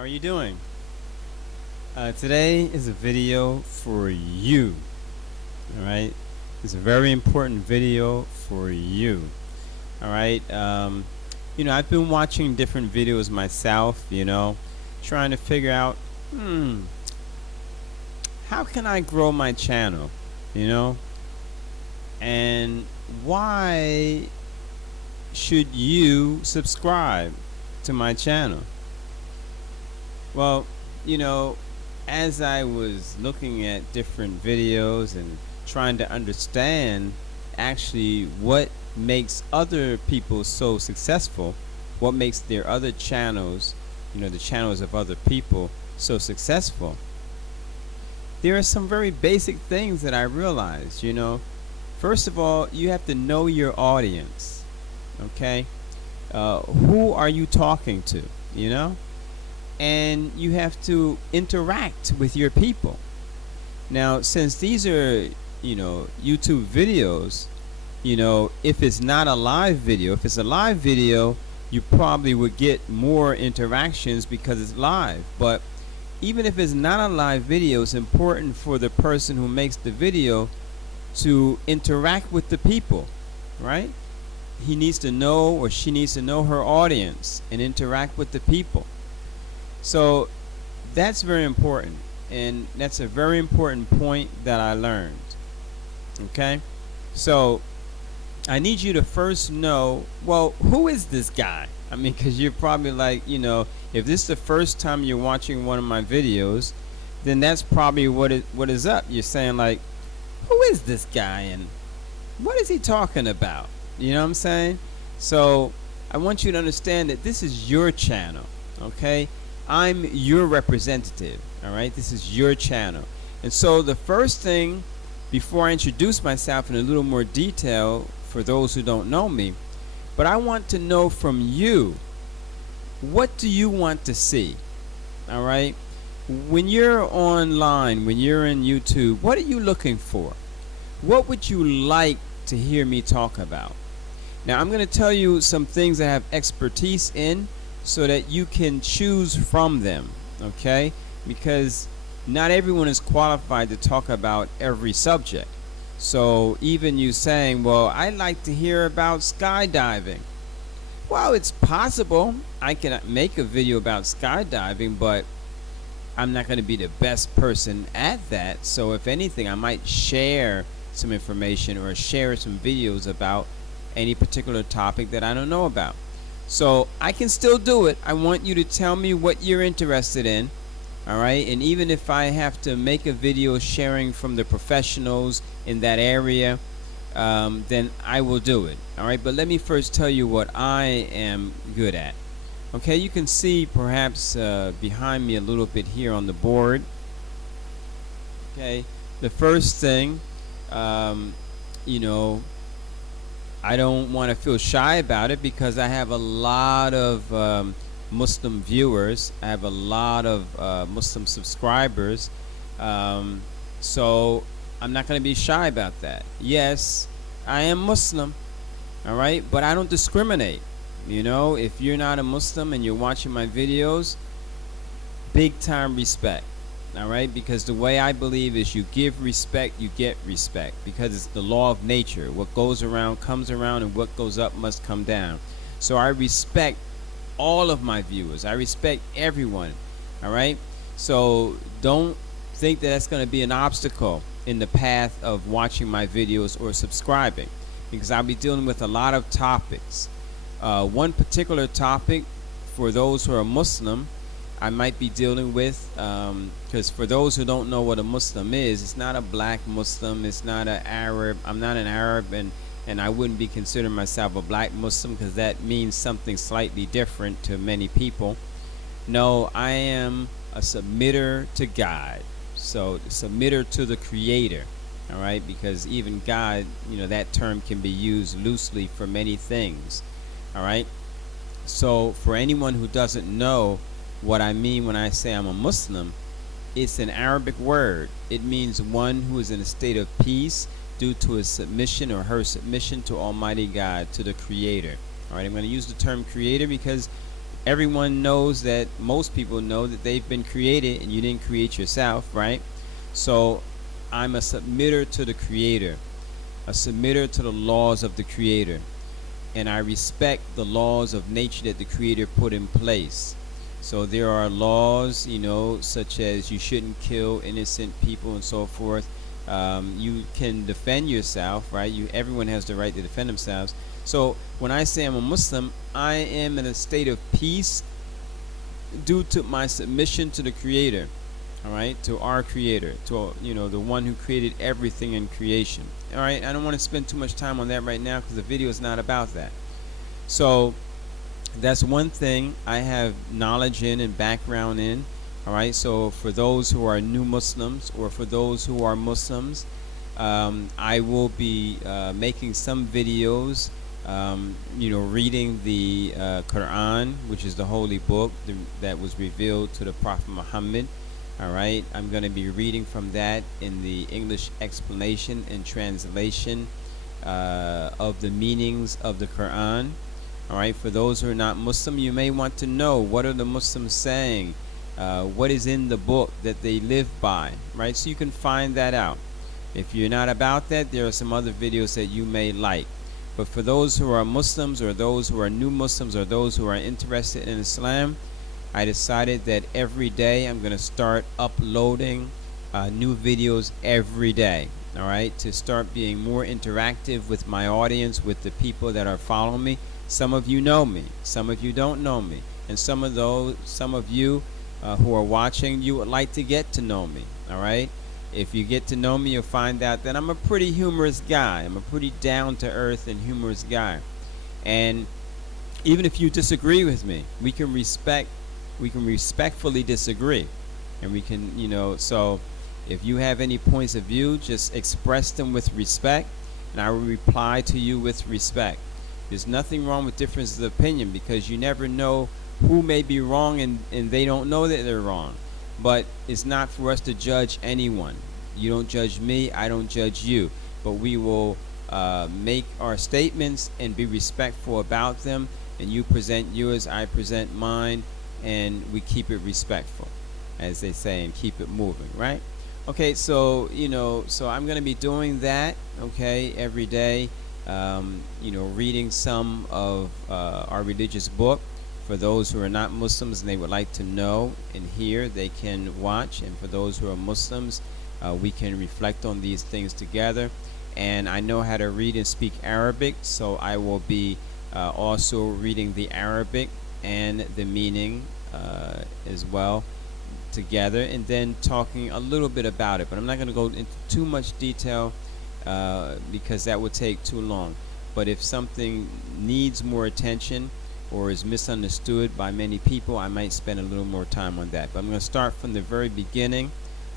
How are you doing? Today is a video for you. Alright? It's a very important video for you. Alright? I've been watching different videos myself, trying to figure out, how can I grow my channel? And why should you subscribe to my channel? Well, as I was looking at different videos and trying to understand actually what makes other people so successful, what makes their other channels, the channels of other people so successful, there are some very basic things that I realized, First of all, you have to know your audience, okay? Who are you talking to, And you have to interact with your people. Now, since these are, YouTube videos, if it's not a live video, if it's a live video, you probably would get more interactions because it's live. But even if it's not a live video, it's important for the person who makes the video to interact with the people, right? He needs to know, or she needs to know her audience and interact with the people. So that's very important, and that's a very important point that I learned. Okay, so I need you to first know, well, who is this guy? I mean, because you're probably like, if this is the first time you're watching one of my videos, then that's probably what is up. You're saying like, who is this guy and what is he talking about? You know what I'm saying? So I want you to understand that this is your channel, okay? I'm your representative, all right? This is your channel. And so the first thing, before I introduce myself in a little more detail for those who don't know me, but I want to know from you, what do you want to see, all right? When you're online, when you're in YouTube, what are you looking for? What would you like to hear me talk about? Now, I'm going to tell you some things I have expertise in, so that you can choose from them, okay? Because not everyone is qualified to talk about every subject. So even you saying, well, I'd like to hear about skydiving. Well, it's possible I can make a video about skydiving, but I'm not going to be the best person at that. So if anything, I might share some information or share some videos about any particular topic that I don't know about. So I can still do it. I want you to tell me what you're interested in, all right? And even if I have to make a video sharing from the professionals in that area, then I will do it, all right? But let me first tell you what I am good at. Okay, you can see perhaps behind me a little bit here on the board. Okay, the first thing, I don't want to feel shy about it because I have a lot of Muslim viewers. I have a lot of Muslim subscribers. So I'm not going to be shy about that. Yes, I am Muslim, all right, but I don't discriminate. If you're not a Muslim and you're watching my videos, big time respect. All right, because the way I believe is you give respect, you get respect, because it's the law of nature. What goes around comes around, and what goes up must come down. So I respect all of my viewers. I respect everyone. All right, so don't think that that's going to be an obstacle in the path of watching my videos or subscribing, because I'll be dealing with a lot of topics. One particular topic for those who are Muslim, I might be dealing with, because for those who don't know what a Muslim is, it's not a black Muslim, it's not an Arab. I'm not an Arab, and I wouldn't be considering myself a black Muslim, because that means something slightly different to many people. No, I am a submitter to God, so submitter to the Creator, all right, because even God, that term can be used loosely for many things, all right. So for anyone who doesn't know what I mean when I say I'm a Muslim, it's an Arabic word. It means one who is in a state of peace due to his submission or her submission to Almighty God, to the Creator. All right, I'm going to use the term Creator because everyone knows that, most people know that they've been created and you didn't create yourself, right? So I'm a submitter to the Creator, a submitter to the laws of the Creator, and I respect the laws of nature that the Creator put in place. So there are laws, such as you shouldn't kill innocent people and so forth. You can defend yourself, right? Everyone has the right to defend themselves. So when I say I'm a Muslim, I am in a state of peace due to my submission to the Creator, all right, to our Creator, to the one who created everything in creation. All right, I don't want to spend too much time on that right now because the video is not about that. So that's one thing I have knowledge in and background in. All right, so for those who are new Muslims, or for those who are Muslims, I will be making some videos, reading the Quran, which is the holy book that was revealed to the Prophet Muhammad. All right, I'm going to be reading from that in the English explanation and translation of the meanings of the Quran. All right, for those who are not Muslim, you may want to know, what are the Muslims saying? What is in the book that they live by, right? So you can find that out. If you're not about that, there are some other videos that you may like. But for those who are Muslims, or those who are new Muslims, or those who are interested in Islam, I decided that every day I'm going to start uploading new videos every day. All right, to start being more interactive with my audience, with the people that are following me. Some of you know me, some of you don't know me, and some of you who are watching, you would like to get to know me. All right, if you get to know me, you'll find out that I'm a pretty humorous guy. I'm a pretty down-to-earth and humorous guy. And even if you disagree with me, we can respectfully disagree, and we can, so if you have any points of view, just express them with respect, and I will reply to you with respect. There's nothing wrong with differences of opinion, because you never know who may be wrong, and they don't know that they're wrong. But it's not for us to judge anyone. You don't judge me, I don't judge you. But we will make our statements and be respectful about them, and you present yours, I present mine, and we keep it respectful, as they say, and keep it moving, right? Okay, so so I'm going to be doing that, okay, every day. Reading some of our religious book. For those who are not Muslims and they would like to know and hear, they can watch. And for those who are Muslims, we can reflect on these things together. And I know how to read and speak Arabic, so I will be also reading the Arabic and the meaning as well together, and then talking a little bit about it. But I'm not going to go into too much detail because that would take too long. But if something needs more attention or is misunderstood by many people, I might spend a little more time on that. But I'm going to start from the very beginning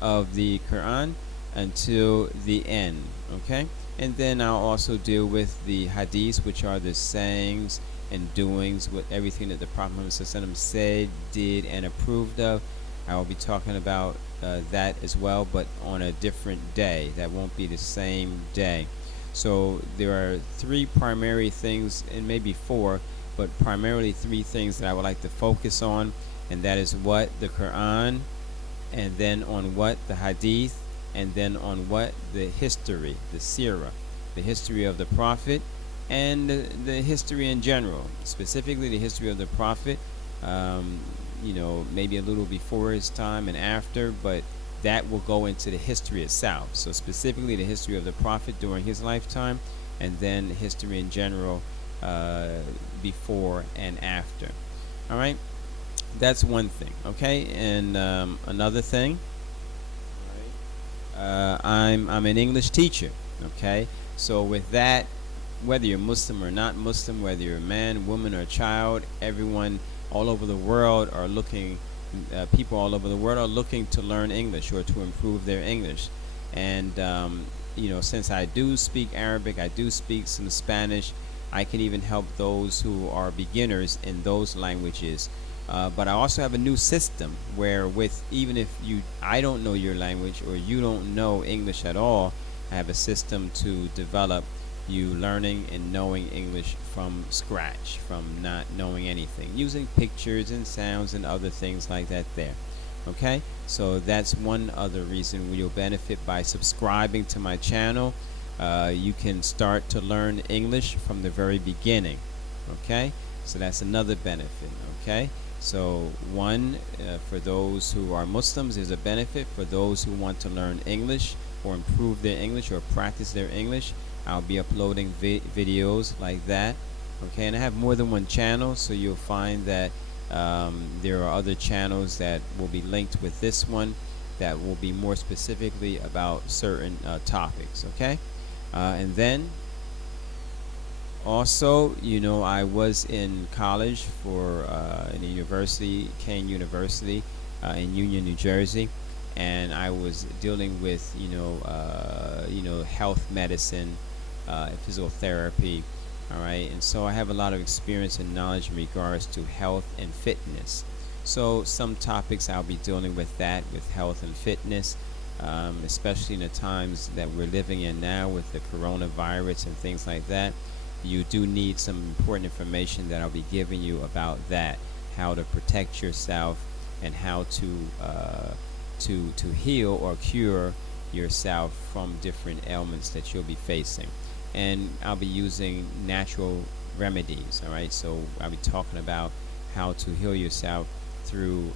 of the Quran until the end, okay? And then I'll also deal with the hadiths, which are the sayings and doings, with everything that the Prophet Muhammad said, did, and approved of. I will be talking about that as well, but on a different day. That won't be the same day. So there are three primary things, and maybe four, but primarily three things that I would like to focus on, and that is what? The Quran, and then on what? The hadith, and then on what? The history, the seerah, the history of the Prophet, and the history in general, specifically the history of the Prophet, maybe a little before his time and after, but that will go into the history itself. So specifically the history of the Prophet during his lifetime, and then history in general before and after. All right, that's one thing. Okay, and another thing, I'm an English teacher. Okay, so with that, whether you're Muslim or not Muslim, whether you're a man, woman, or child, everyone all over the world are looking, people all over the world are looking to learn English or to improve their English. And since I do speak Arabic, I do speak some Spanish, I can even help those who are beginners in those languages. But I also have a new system where, even if I don't know your language or you don't know English at all, I have a system to develop you learning and knowing English from scratch, from not knowing anything, using pictures and sounds and other things like that there. Okay, so that's one other reason you'll benefit by subscribing to my channel. You can start to learn English from the very beginning. Okay, so that's another benefit. Okay, so one, for those who are Muslims, there's a benefit. For those who want to learn English or improve their English or practice their English, I'll be uploading videos like that. Okay, and I have more than one channel, so you'll find that there are other channels that will be linked with this one that will be more specifically about certain topics. Okay, and then also, I was in college for in a university, Kane University, in Union, New Jersey, and I was dealing with health medicine, physical therapy. All right, and so I have a lot of experience and knowledge in regards to health and fitness. So some topics I'll be dealing with that, with health and fitness, especially in the times that we're living in now with the coronavirus and things like that. You do need some important information that I'll be giving you about that, how to protect yourself and how to heal or cure yourself from different ailments that you'll be facing. And I'll be using natural remedies. All right, so I'll be talking about how to heal yourself through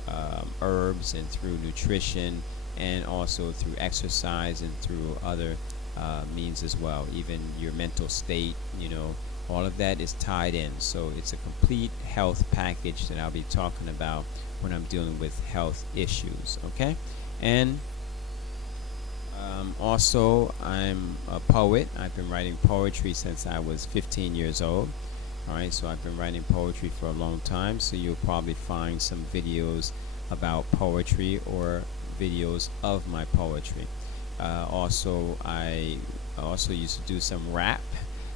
herbs and through nutrition, and also through exercise and through other means as well. Even your mental state, all of that is tied in. So it's a complete health package that I'll be talking about when I'm dealing with health issues. Okay, and also, I'm a poet. I've been writing poetry since I was 15 years old. All right, so I've been writing poetry for a long time. So you'll probably find some videos about poetry or videos of my poetry. I also used to do some rap.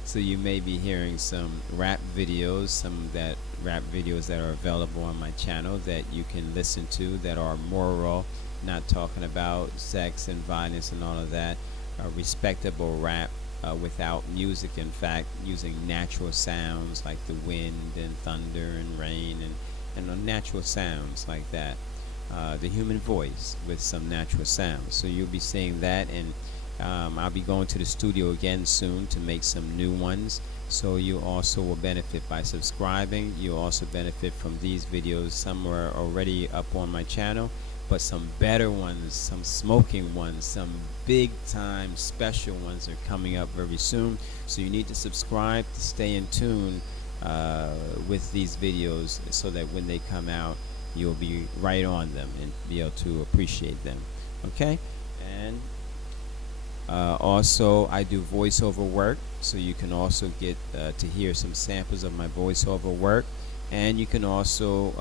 So you may be hearing some rap videos, some that rap videos that are available on my channel that you can listen to that are moral, not talking about sex and violence and all of that. Respectable rap without music, in fact, using natural sounds like the wind and thunder and rain and natural sounds like that. The human voice with some natural sounds. So you'll be seeing that, and I'll be going to the studio again soon to make some new ones. So you also will benefit by subscribing. You also benefit from these videos. Some are already up on my channel, but some better ones, some smoking ones, some big time special ones are coming up very soon. So you need to subscribe to stay in tune with these videos, so that when they come out, you'll be right on them and be able to appreciate them. Okay, and also I do voiceover work, so you can also get to hear some samples of my voiceover work. And you can also,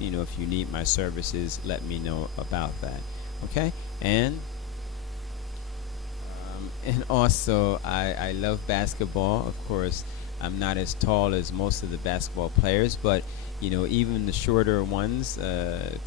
if you need my services, let me know about that. Okay, and also I love basketball. Of course, I'm not as tall as most of the basketball players, but even the shorter ones,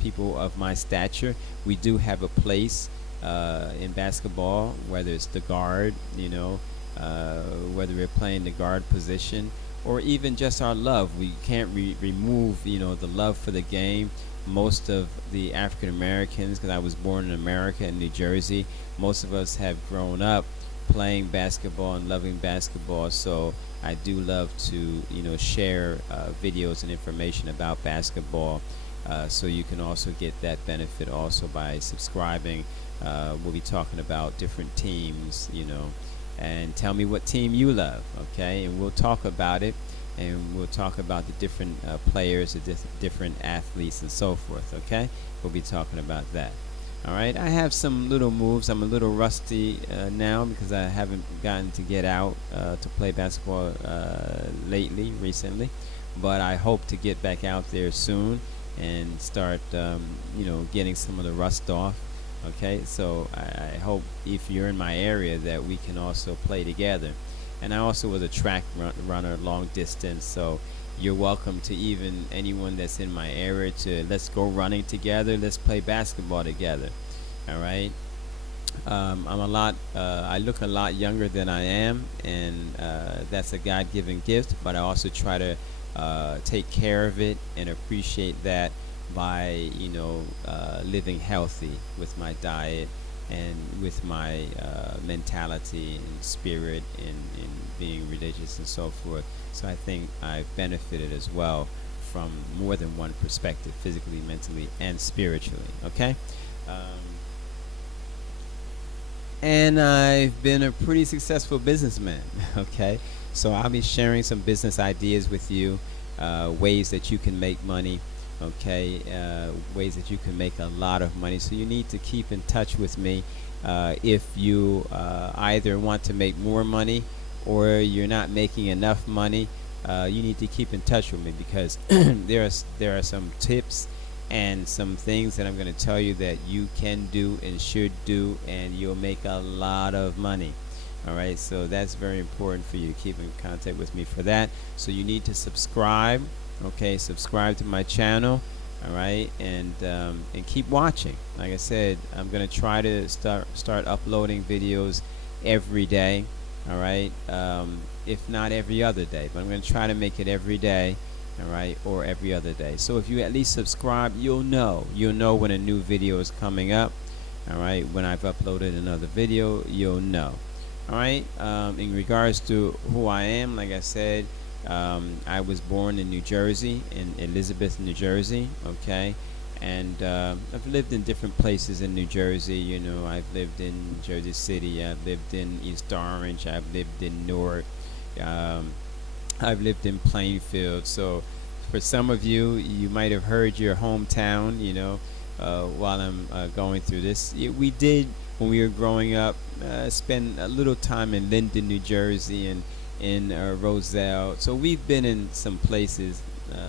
people of my stature, we do have a place in basketball, whether it's the guard, whether we're playing the guard position, or even just our love. We can't remove, the love for the game. Most of the African Americans, because I was born in America, in New Jersey, most of us have grown up playing basketball and loving basketball. So I do love to, share videos and information about basketball. So you can also get that benefit also by subscribing. We'll be talking about different teams, and tell me what team you love, okay? And we'll talk about it, and we'll talk about the different players, the different athletes, and so forth, okay? We'll be talking about that. All right, I have some little moves. I'm a little rusty now because I haven't gotten to get out to play basketball recently, but I hope to get back out there soon and start, getting some of the rust off. Okay, so I hope if you're in my area that we can also play together. And I also was a track runner, long distance, so you're welcome to even anyone that's in my area to let's go running together, let's play basketball together. All right, I'm a lot. I look a lot younger than I am, and that's a God-given gift. But I also try to take care of it and appreciate that by living healthy with my diet and with my mentality and spirit and being religious and so forth. So I think I've benefited as well from more than one perspective, physically, mentally, and spiritually. Okay. Um, and I've been a pretty successful businessman. Okay, so I'll be sharing some business ideas with you, ways that you can make money. Okay, ways that you can make a lot of money. So you need to keep in touch with me if you either want to make more money or you're not making enough money. You need to keep in touch with me because there are some tips and some things that I'm going to tell you that you can do and should do, and you'll make a lot of money. All right, so that's very important for you to keep in contact with me for that. So you need to subscribe. Okay, subscribe to my channel. All right, and keep watching. Like I said, I'm going to try to start uploading videos every day. All right, if not every other day, but I'm going to try to make it every day. All right, or every other day. So if you at least subscribe, you'll know when a new video is coming up. All right, when I've uploaded another video, you'll know. All right, in regards to who I am, like I said, I was born in New Jersey, in Elizabeth, New Jersey. Okay, and I've lived in different places in New Jersey. I've lived in Jersey City, I've lived in East Orange, I've lived in Newark, I've lived in Plainfield. So for some of you, you might have heard your hometown, while I'm going through this. We did, when we were growing up, spend a little time in Linden, New Jersey, and in Roselle. So we've been in some places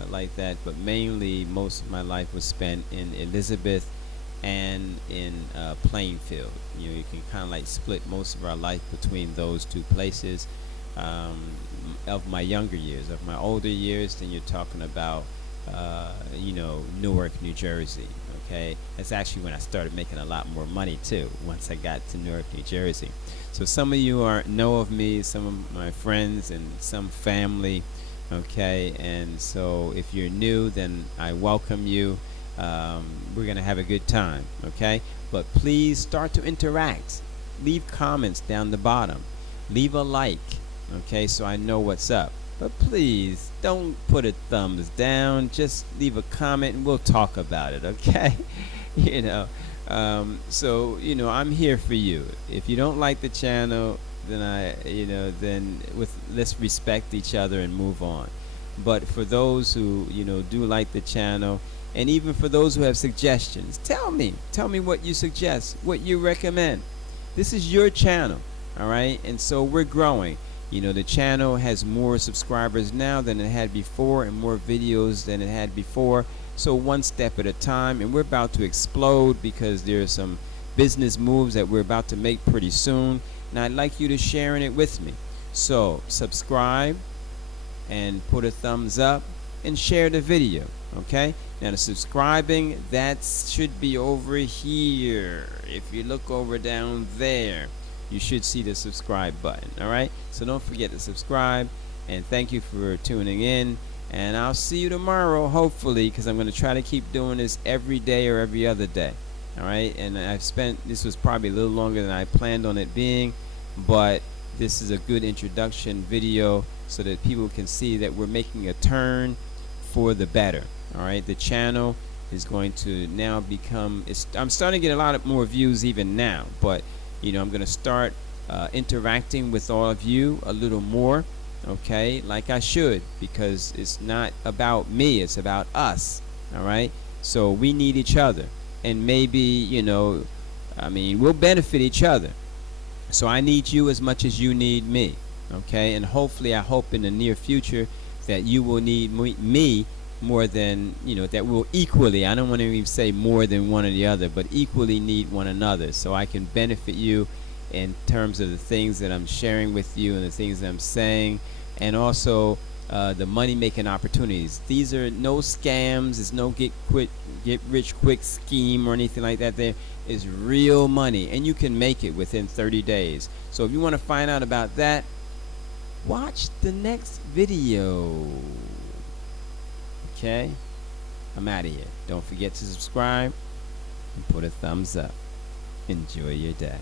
like that, but mainly most of my life was spent in Elizabeth and in Plainfield. You can kind of like split most of our life between those two places. Of my younger years. Of my older years, then you're talking about Newark, New Jersey. Okay, that's actually when I started making a lot more money too, once I got to Newark, New Jersey. So some of you know of me, some of my friends, and some family. Okay, and so if you're new, then I welcome you. We're gonna have a good time. Okay, but please start to interact. Leave comments down the bottom. Leave a like. Okay, so I know what's up. But please don't put a thumbs down. Just leave a comment and we'll talk about it. Okay, so I'm here for you. If you don't like the channel, then let's respect each other and move on. But for those who do like the channel, and even for those who have suggestions, tell me what you suggest, what you recommend. This is your channel. All right, and so we're growing. The channel has more subscribers now than it had before, and more videos than it had before. So one step at a time, and we're about to explode because there are some business moves that we're about to make pretty soon, and I'd like you to share in it with me. So subscribe and put a thumbs up and share the video. Okay, now the subscribing, that should be over here. If you look over down there, you should see the subscribe button. All right, so don't forget to subscribe, and thank you for tuning in, and I'll see you tomorrow, hopefully, because I'm going to try to keep doing this every day or every other day. All right, and this was probably a little longer than I planned on it being, but this is a good introduction video so that people can see that we're making a turn for the better. All right, the channel is going to now become, I'm starting to get a lot of more views even now, but I'm going to start interacting with all of you a little more, okay, like I should, because it's not about me, it's about us. All right, so we need each other, and maybe we'll benefit each other. So I need you as much as you need me. Okay, and hopefully, I hope in the near future that you will need me more than, that we'll equally, I don't want to even say more than one or the other, but equally need one another, so I can benefit you in terms of the things that I'm sharing with you and the things that I'm saying, and also the money making opportunities. These are no scams. It's no get rich quick scheme or anything like that. There is real money, and you can make it within 30 days. So if you want to find out about that, watch the next video. Okay, I'm out of here. Don't forget to subscribe and put a thumbs up. Enjoy your day.